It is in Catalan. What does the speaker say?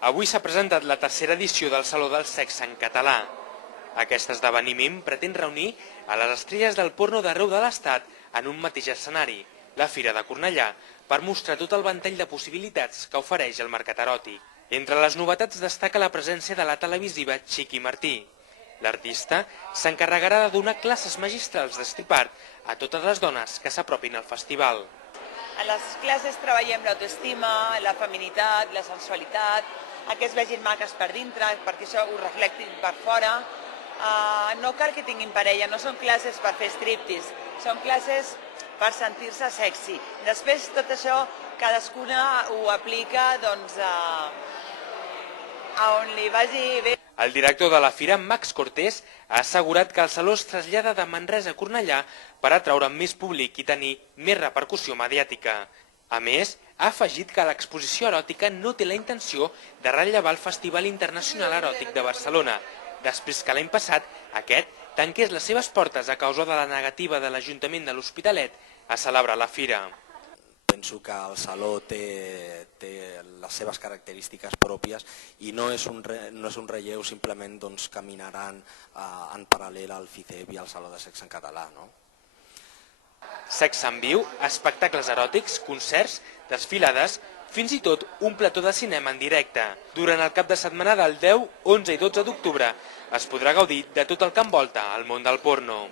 Avui s'ha presentat la tercera edició del Saló del Sexe en Català. Aquest esdeveniment pretén reunir a les estrelles del porno d'arreu de l'Estat en un mateix escenari, la Fira de Cornellà, per mostrar tot el ventall de possibilitats que ofereix el mercat eròtic. Entre les novetats destaca la presència de la televisiva Chiqui Martí. L'artista s'encarregarà de donar classes magistrals d'strip-art a totes les dones que s'apropin al festival. En les classes treballem l'autoestima, la feminitat, la sensualitat, que es vegin maques per dintre, perquè això ho reflectin per fora. No cal que tinguin parella, no són classes per fer striptease, són classes per sentir-se sexy. Després tot això cadascuna ho aplica a on li vagi bé. El director de la Fira, Max Cortés, ha assegurat que el saló es trasllada de Manresa a Cornellà per atraure més públic i tenir més repercussió mediàtica. A més, ha afegit que l'exposició eròtica no té la intenció de rellevar el Festival Internacional Eròtic de Barcelona, després que l'any passat aquest tanqués les seves portes a causa de la negativa de l'Ajuntament de l'Hospitalet a celebrar la fira. Penso que el saló té les seves característiques pròpies i no és un relleu, simplement caminaran en paral·lel al FICEB i al Saló de Sexe en Català. Sexe en viu, espectacles eròtics, concerts, desfilades, fins i tot un plató de cinema en directe. Durant el cap de setmana del 10, 11 i 12 d'octubre es podrà gaudir de tot el que envolta el món del porno.